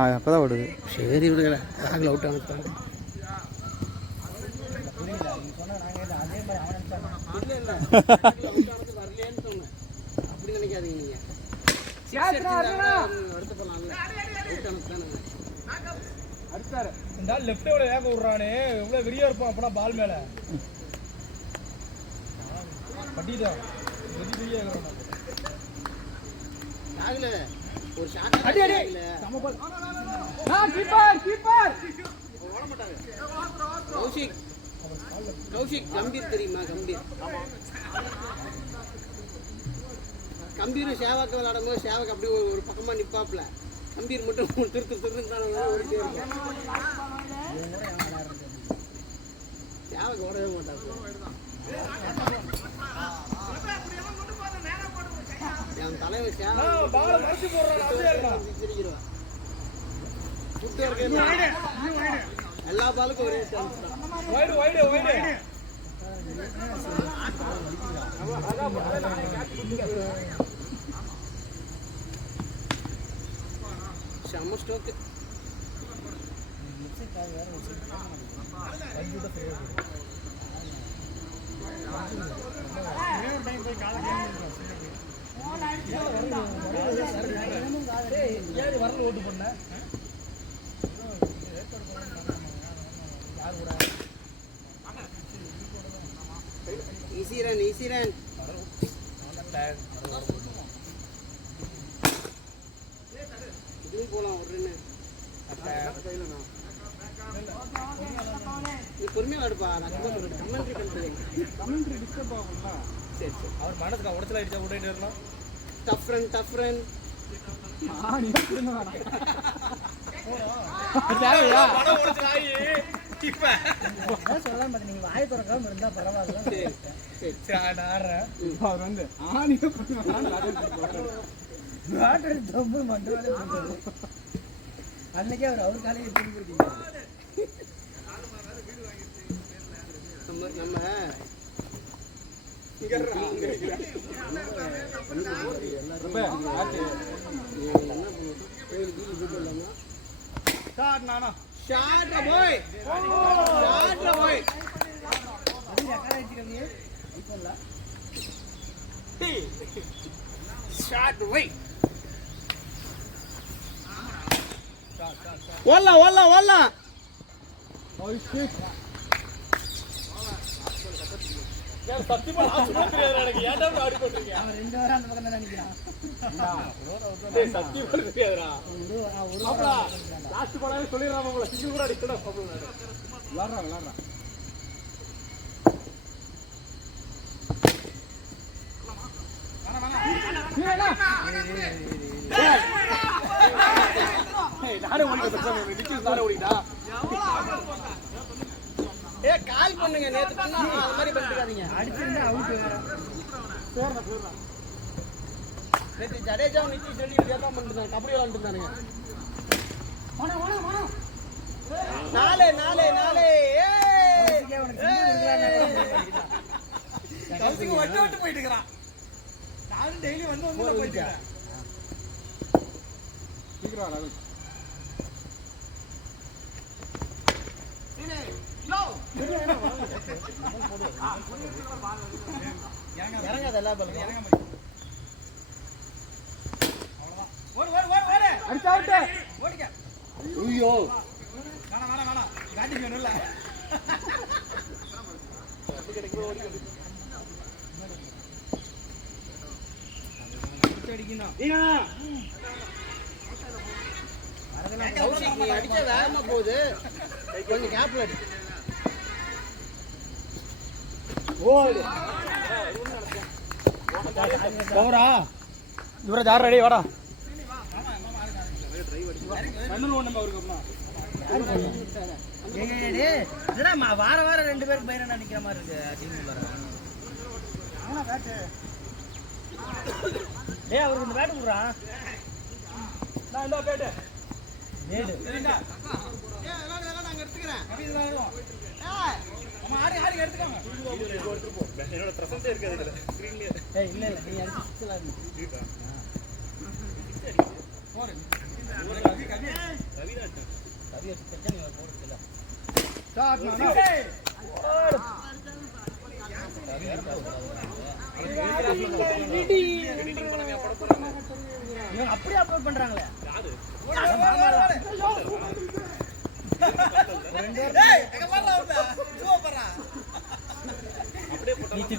அப்பதான் ஓடுது. சரி விடுங்க, ராகுல் அவுட் ஆனது. அப்படி நினைக்காதீங்க நீங்க. இந்த லெஃப்ட் எவ்வளவு வேக விடுறானே, எவ்வளவு வெறியா இருப்பான் அப்பனா பால் மேல பட்டிதான் வெறியா இருக்கான். ராகுல் ஒரு ஷாட் அடி அடி சம பால். நான் கீப்பர் ஓட மாட்டாங்க. கௌஷிக் கம்பீர் தெரியுமா? கம்பீர் சேவாக்கு விளையாடும் போது சேவாக்கு அப்படி ஒரு பக்கமா நிப்பாப்ல, கம்பீர் மட்டும் திருத்து ஓடிட்டே இருக்கும். சேவாக்கு ஓடவே மாட்டாங்க. என் தலைவர் எல்லா பாலுக்கும் ஒரே சான்ஸ் தான். செம்ம ஸ்டோக்கு. வரல ஓட்டு பண்ண ஈஸி ரன் இதுவும் போலாம் ஒரு ரன்னு. நீ பொறுமையா வாடுப்பா, நான் கமெண்ட்ரி பண்றேன். கமெண்ட்ரி டிஸ்டர்ப் ஆகும்ல. சரி அவர் மனசுக்கு உடச்சல் ஆயிடுச்சா ஓடிட்டு வரலாம். டஃப் ரன் நீ புரியுமா தேவையா படம் உடச்சல் ஆயி இப்ப சொல்லலாம். பட் நீங்க வாய் திறக்காம இருந்தா பரவாயில்ல. சரி நான் ஆடுறேன். அவர் வந்து ஆணியே வாட்டர் தப்பு மண்டவாளே போடுறாரு. அன்னைக்கே அவர் காலையில திரும்பிருக்கீங்க. நம்ம ஓடலாம். சத்தியமா தெரியாது எனக்கு. ஏன்டா ஆடி போட்டுருக்கீங்க? அவன் 2 வாரம் அந்த பக்கம் தான் நினைக்கிறான். சத்தியமா தெரியாதுடா. அப்பா லாஸ்ட் படாவே சொல்லிடுறாம உங்களை சிங்கு கூட அடிக்கணும். விளாடுறான் நானே ஓடிட்டா. கால் பண்ணுங்க, நேத்து பண்ணா அது மாதிரி பண்ணிக்காதீங்க. அடிச்சிருந்தா அவுட் வேற. நேத்து ஜடேஜா நிதிஷ் ரெட்டி இதெல்லாம் பண்ணிருந்தாங்க, கபடி விளையாண்டு இருந்தானுங்க. நாலே கவுசிங்க வட்டு போயிட்டு இருக்கிறான். நானும் டெய்லி வந்து போயிட்டு இருக்கேன். இறங்காத எல்லா பாலும் ஐயோ அடிச்ச வேகமா போகுது, கொஞ்சம் கேப்ல அடி. யுவராஜ் ஆறு ரெடி வாடா. வார வாரம் 2 பேருக்கு பயிரா நிக்கிற மாதிரி இருக்கு. அவருக்கு இந்த பேட்டு கொடுறான். நான் இந்த பேட்டு என்னோட பிரசன்ஸே இருக்காது இதுல. இல்ல நீ அடிச்சு அப்படியே அப்லோட் பண்றாங்களே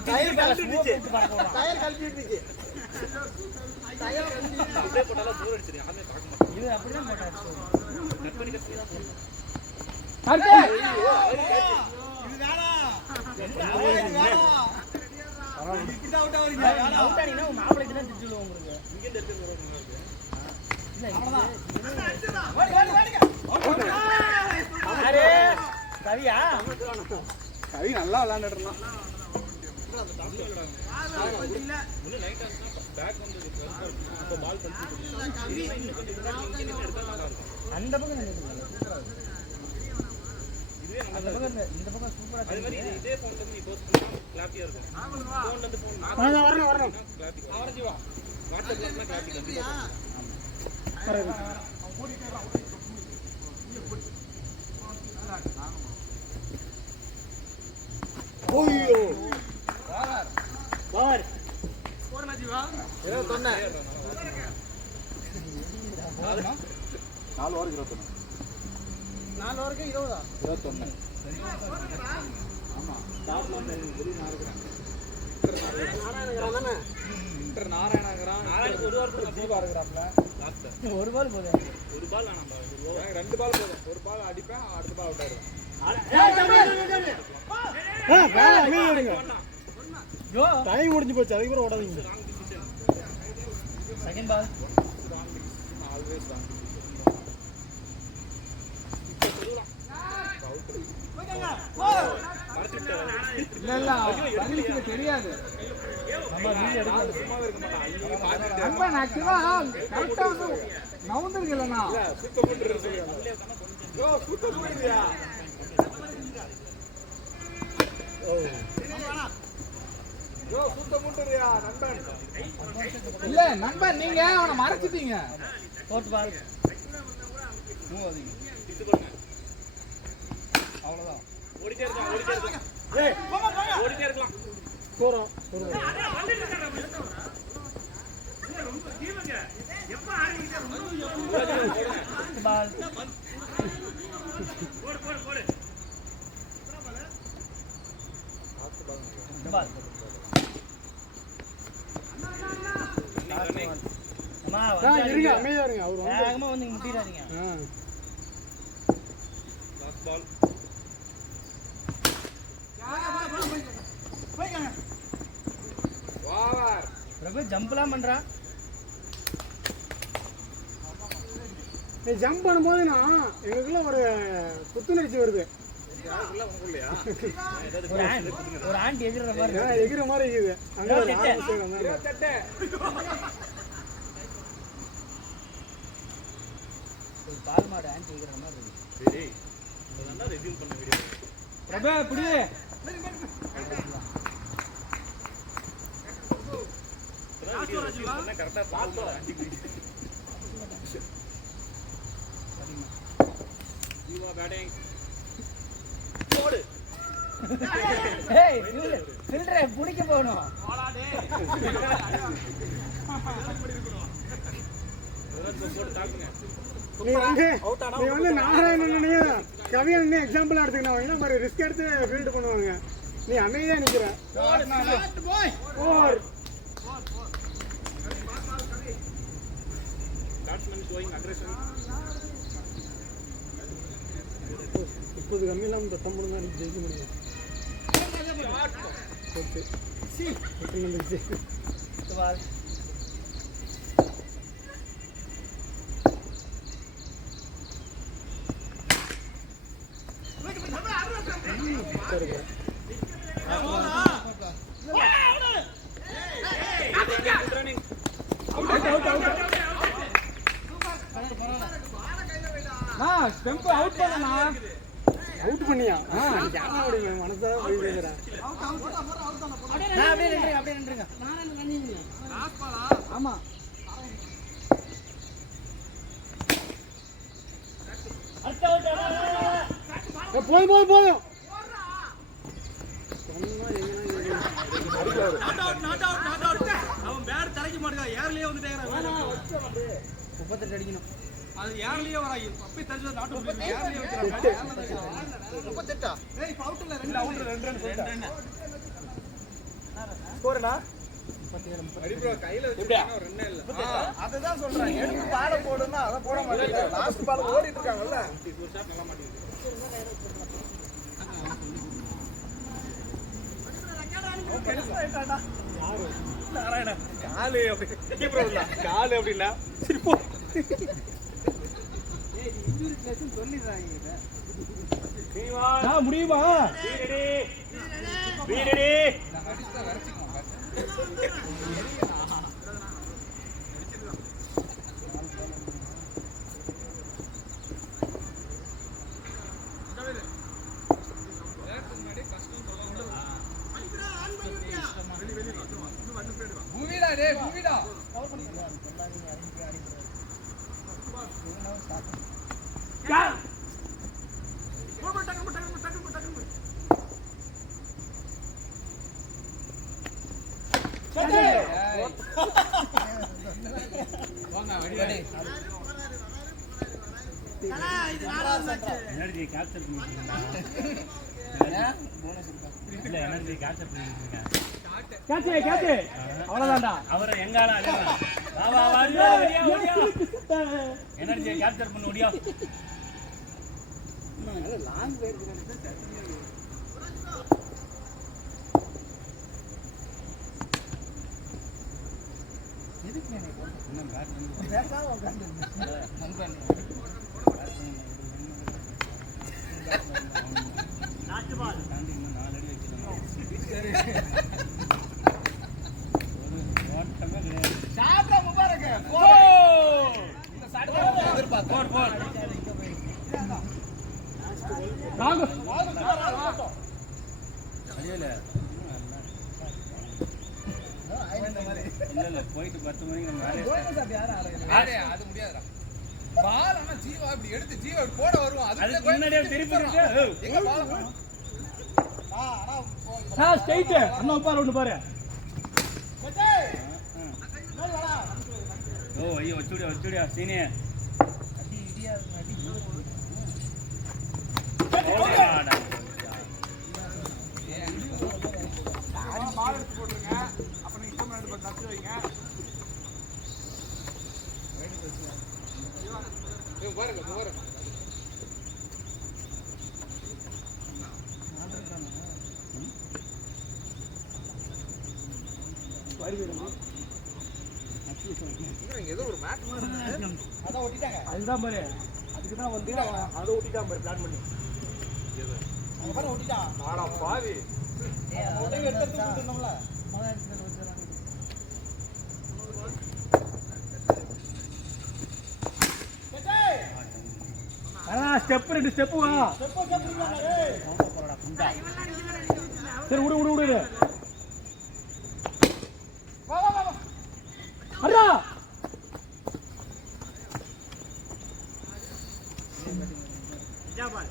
டயர் கழட்டிடுச்சு இது அப்படிதான் போட்டாரு மாப்பிளைக்கு தான் திட்டு உங்களுக்கு கவியா கவி நல்லா விளையாண்டுட்டு இருந்தான். அந்த பக்கம் அந்த பக்கம் இந்த பக்கம் சூப்பரா வரணும் ஓய்யோ பார் 21 4 ஓவர் 21 4 ஓவருக்கு 20 21 ஆமா டாப்ல வந்து வெளிய நான் இருக்கேன் நாராயணகரன் இன்டர் நாராயணகரன் நாராயணக்கு ஒரு ஓவர் தீபா இருக்கறாப்ல லாஸ்ட் ஒரு பால் போதே ஒரு பால் வேணாம் ரெண்டு பால் போதும் ஒரு பால் அடிப்பேன் அடுத்த பால் அவுட் ஆயிடும் டைம் முடிஞ்சு போச்சு அதுக்கு அப்புறம் ஓடாதீங்க செகண்ட் பால் ஆல்வேஸ் ராங் இல்ல பங்கலிக்கு தெரியாது நம்ம வீடியோ எடுக்க சும்மாவே இருக்க மாட்டான் நம்ம ஆக்சுவலா கரெக்ட்டா வந்து நவுந்திருக்கலனா சுத்த போட்டுறது சொல்லுங்க யோ சுத்த போடுறியா யோ சுத்த போட்டுறியா நண்பன் இல்ல நண்பன் நீங்க அவனை மறைச்சிட்டீங்க ஃபோர்த் பால் மூவாதீங்க அவ்வளவுதான் ஓடிட்டே இருக்கலாம் ஏய் ஓடிட்டே இருக்கலாம் போறோம் பால் பால் இருங்க அமைதியா இருங்க அவர் வேகமா வந்து முட்டிடாதீங்க லாஸ்ட் பால் வாவர் பிரபு ஜம்ப்லாம் பண்றான் நீ ஜம்ப் பண்ணும்போது நான் எங்களுக்குள்ள ஒரு புத்துணர்ச்சி வருது ஒரு ஆண்டி எகிற மாதிரி எகிற மாதிரி இருக்குது அங்க ஒரு ஒரு பால் மாடு ஆண்டி எகிற மாதிரி இருக்கு பிரபு புடி கரெக்டா பால் பேட்டிங் போடு ஏய் ஃபில்டரை புடிக்க போணும் நீ வந்து நாராயணனையும் கவியனையும் எக்ஸாம்பிளா எடுத்துக்கணும் என்ன மாதிரி ரிஸ்க் எடுத்து ஃபீல்டு பண்ணுவாங்க நீ அமைதியா நிக்கிற ஃபோர் பேட்ஸ்மேன் ஷோயிங் அக்ரெஷன் 30 கம்மியெல்லாம் 19 தான் ஜெயிக்க முடியும் ஓகே பால் ஸ்டெம்ப் அவுட் பண்ணனா அவுட் பண்ணியா யாரோட மனசா போய் பேசுறேன் அப்படியே நின்றுங்க ஆமா அடுத்த அவுட் போதும் போதும் போதும் அவன் பேட் தலைக்க மாட்டேங்க ஏர்லயே வந்து 38 அடிக்கணும். அது ஏர்லயே வரா அப்பே தரிச்சு நாட் அவுட் ஏர்லயே வைக்கிறாங்க 38 ஏய் அவுட் இல்ல 2 அவுட் 2 ரன் சொல்லிட்டேன் ஸ்கோர்டா 37 அடி ப்ரோ கையில வச்சிருக்கா ஒரு ரன் இல்ல அதுதான் சொல்றேன் எடுத்து பால போடுனா அத போட மாட்டேங்க லாஸ்ட் பால் ஓடிட்டு இருக்காங்கல்ல ஒரு ஷாட் நல்லா மாட்டீங்க நாராயண காலு அப்படி ப்ரோ காலு அப்படினா சரி போ ஏய் இன்ஜூரி கிளாஸ் சொல்லிடுறாங்க இத நீவா முடியுமா வீரடி பூமிடா டேய் பூமிடா எனர்ஜி கேப்சர் பண்ணிருக்கீங்க இல்ல எனர்ஜி கேப்சர் பண்ணிருக்கீங்க கேட்ச் அவ்வளவுதான்டா அவரை எங்கால வா வா எனர்ஜியை கேப்சர் பண்ண முடியும் லாங் பேர் எதுக்கு நினைக்கிறேன் இன்னும் பேட் பண்ணி பேசாம உட்கார்ந்து லாஸ்ட் பால் தாண்டி இன்னும் 4 அடி வைக்கணும் ஒரு ஓட்டமே கிடையாது சாப்டா முபாரக் இந்த சைடு எதிர்பார்த்தேன் 4 அடியல இல்ல போயிட்டு 10 மணிக்கு நம்ம வேலையை அது முடியாதுடா பால் ஆனா ஜீவா இப்படி எடுத்து ஜீவா போட வருவான் அதுக்கு முன்னாடியே திருப்பி எங்க பால் ஸ்ட்ரைட் அண்ணா பாரு ஒன்னு பாரு ஓ ஐயோ வச்சுடியா சீனியே அடி இடியா அடி பால் எடுத்து போட்டுருங்க அப்புறம் இஷ்டம் ரெண்டு தச்சு வைங்க பாருங்க ஏதோ ஒரு மேட்ச் அதான் ஓட்டிட்டாங்க அதுதான் பாரு அதுக்கு தான் வந்து அதை ஓட்டிட்டான் பாரு பிளான் பண்ணி அவங்க பாரு ஓட்டிட்டான் ஆடா பாவி உடனே எடுத்து போட்டுனோம்ல ஸ்டெப் 2 ஸ்டெப் வா சரி விடு அடா ஜாபால்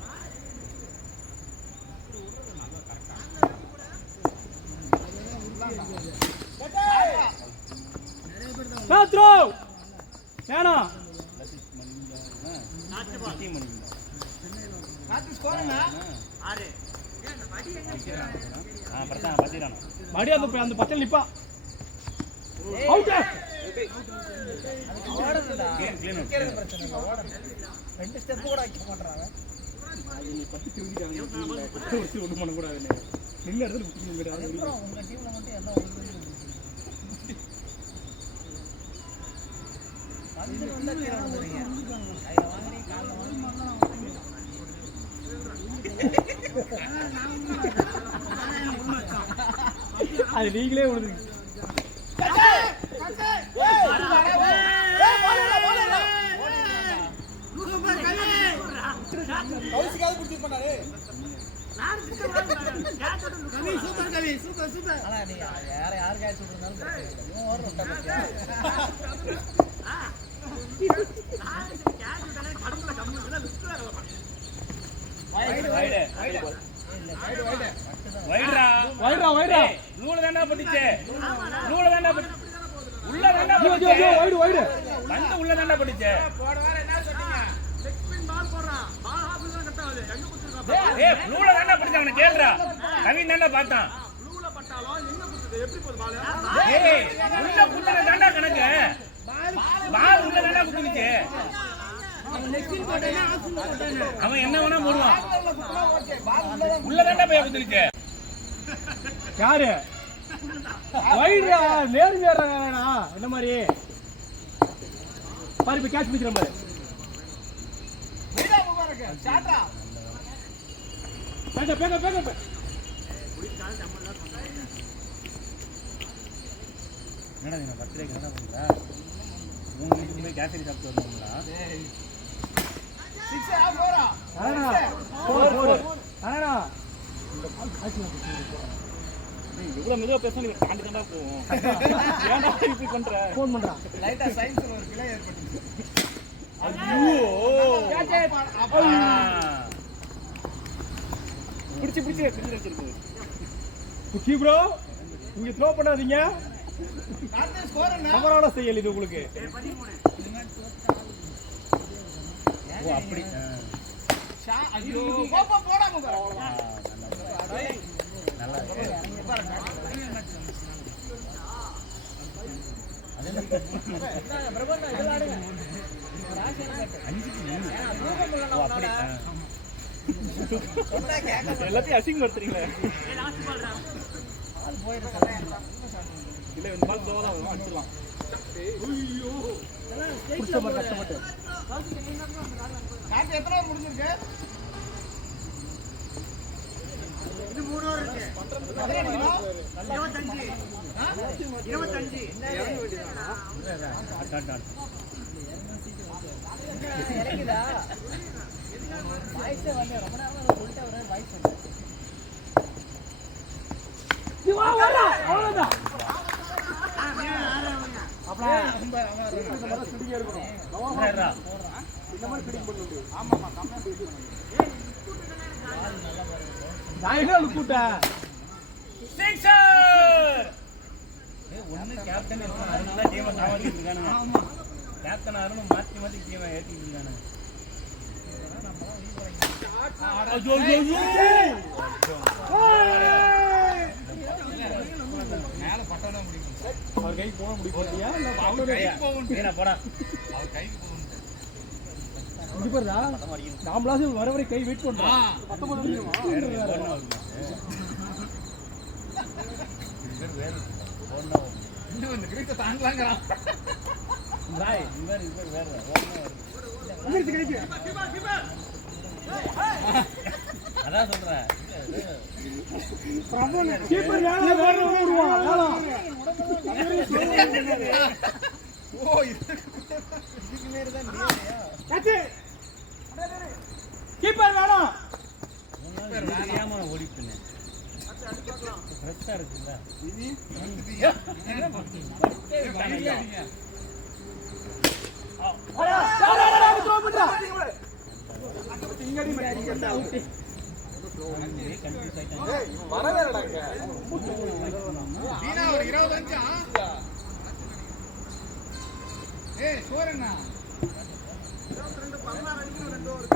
த்ரோ ஏனா மடி அந்த பச்சல் நிப்பா அவுட் ரெண்டு ஸ்டெப் கூட வைக்க மாட்டாங்க ஒண்ணு பண்ண கூடாது நின்ன இடத்துல உங்க டீம்ல மட்டும் என்ன அது நீங்களே விடுது ஆனா நீ வேற யாரு கேட்ச் விட்டுருந்தாலும் வைடு வைடுடா வைடா வைடா ஏய், நூலை தாண்டா பட்டுச்சு நூலை தாண்டா பட்டு உள்ள தாண்டா ஐயோ ஐயோ ஐயோ வைடு வைடு வந்து உள்ள தாண்டா பட்டுச்சு ஏய் நூலை தாண்டா பட்டுச்சு அவனை கேளுடா கவின் தாண்டா பார்த்தான் ஏய் உள்ள குத்துன தாண்டா கணக்கு பால் உள்ள தாண்டா குத்துனுச்சு அவன் என்ன வேணா போடுவான் உள்ள தாண்டா போய் குத்துனுச்சு யாரு வைடா நேர் நேரா என்ன மாதிரி பாரு இப்ப கேட்ச் பிடிக்கிற பாரு பேக பேக பேக என்னடா நீங்க பர்த்டேக்கு என்ன பண்ணுறா 3 மணிக்கு போய் கேசரி சாப்பிட்டு வரணுங்களா அண்ணா போர் அண்ணா இவ்வளவு மெதுவா பேச நீங்க தாண்டி தாண்டா போவோம் ஏன்டா இப்படி பண்ற ஃபோன் பண்றான் லைட்டா சயின்ஸ்ல ஒரு பிழை ஏற்பட்டுச்சு. பிடிச்சு பிடிச்சு பிடிச்சு வச்சிருக்கு குச்சி ப்ரோ இங்க த்ரோ பண்ணாதீங்க அடுத்த ஸ்கோர் என்ன? தவறான செயல் இது உங்களுக்கு ஓ அப்படி ஐயோ கோப்பா போடாம பாரு. நல்லா எல்லாத்தையும் அசிங்கப்படுத்துறீங்களே இல்ல இந்த பால் தோலா வரும் அடிச்சிடலாம் கஷ்டப்பட்டு கார்த்தி எத்தனை ஓவர் முடிஞ்சிருக்கு? இது 3 ஓவர் இருக்கு. எத்தனை அடிக்கணும்? 25. 25. இறக்குதா வாய்ஸ் வந்து ரொம்ப நேரமா சொல்லிட்டு வர வாய்ஸ் வந்து அவ்வளவுதான் ஒண்ணு கேப்டன் டீமை காவாட்டிட்டு இருக்கானுங்க கேப்டன் அருணும் மாத்தி மாத்தி டீமை ஏற்றிட்டு இருக்கானுங்க மேல பட்டாதான் முடிக்கும் அவர் கை போக முடியா போடா நாமளாச்சும் வர வரை கை வெயிட் பண்றோம் 19 இன்னும் இந்த கிரீச்சை தாங்கலாங்கிறான். அதான் சொல்றேன் கீப்பர் வேற ஓடுவான் ஓ இதுக்கு மேல தான் கீப்பர் வேணும் தெரியாம ஓடிட்டுனே ஃப்ரெஷ்ஷா இருக்குல்ல வரவேறடாங்க. வீணா ஒரு 25. ஏய் ஸ்கோர் என்ன? 22 16 அடிக்கணும் 2 ஓவர்.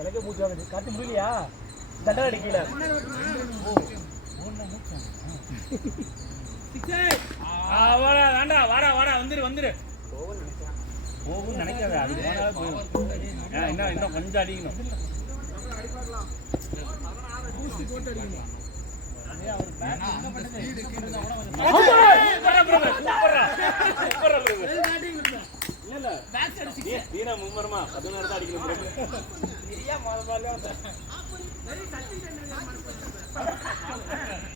எனக்கு மூச்சு வாங்குது காட்டி முடியலையா தண்டனை அடிக்கல வாடா வாடா வாடா வந்துரு போகும் நினைக்காத அது போனாலே போயிடும் இன்னும் கொஞ்சம் அடிக்கணும் மும்மரமா 16 தான் அடிக்கணும்